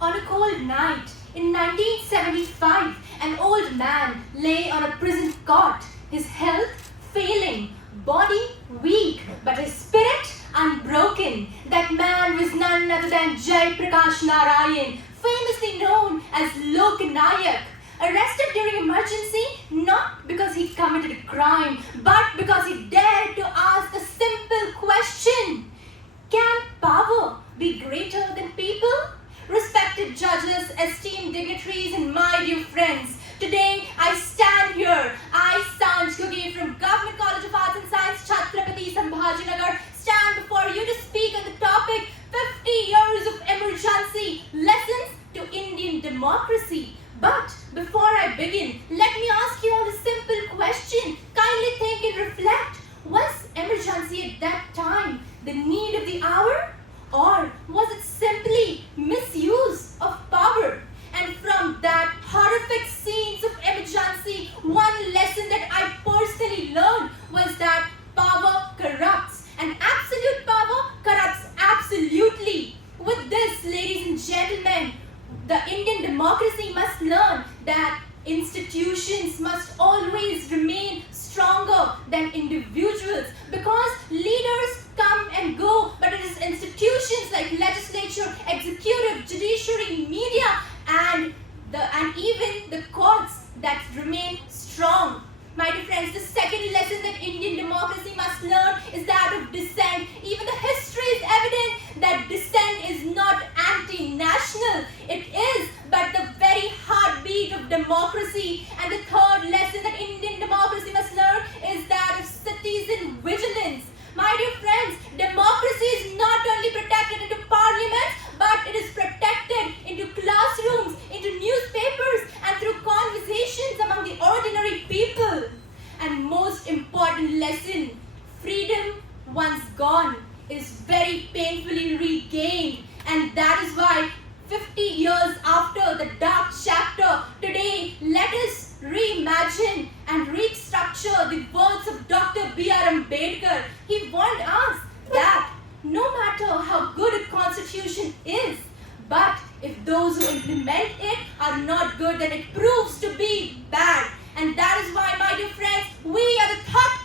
On a cold night in 1975, an old man lay on a prison cot, his health failing, body weak, but his spirit unbroken. That man was none other than Jai Prakash Narayan, famously known as Lok Nayak. Arrested during emergency, not because he committed a crime, but because he dared to ask the simple question: can power be greater than people? Respected judges, esteemed dignitaries, and my dear friends, today I stand here, I, Saanj Ghuge from Government College of Arts and Science, Chhatrapati Sambhajinagar, stand before you to speak on the topic 50 years of emergency, lessons to Indian democracy. But before I begin, let me ask you all a simple question. Kindly think and reflect. Was emergency at that time the need of the hour? Or was it simply misuse of power? And from that horrific scenes of emergency, one lesson that I personally learned was that power corrupts. And absolute power corrupts absolutely. With this, ladies and gentlemen, the Indian democracy must learn that institutions must always remain stronger than individuals, because leaders come and go, but it is institutions like legislature, executive, judiciary, media, and even the courts that remain strong. My dear friends, the second lesson that Indian democracy must learn is that of dissent. Even the history is evident that dissent is not anti-national. It is but the very heartbeat of democracy. And the third lesson that Indian democracy must learn is that of citizen vigilance. My dear friends, democracy is not only protected into parliament, but it is protected into classrooms, into newspapers, and through conversations among the ordinary people. And most important lesson, freedom once gone is very painfully regained. And that is why 50 years after the dark chapter, today let us reimagine and restructure the words of Dr. B.R. Ambedkar. He warned us that no matter how good a constitution is, but if those who implement it are not good, then it proves to be bad. And that is why, my dear friends, we are the thought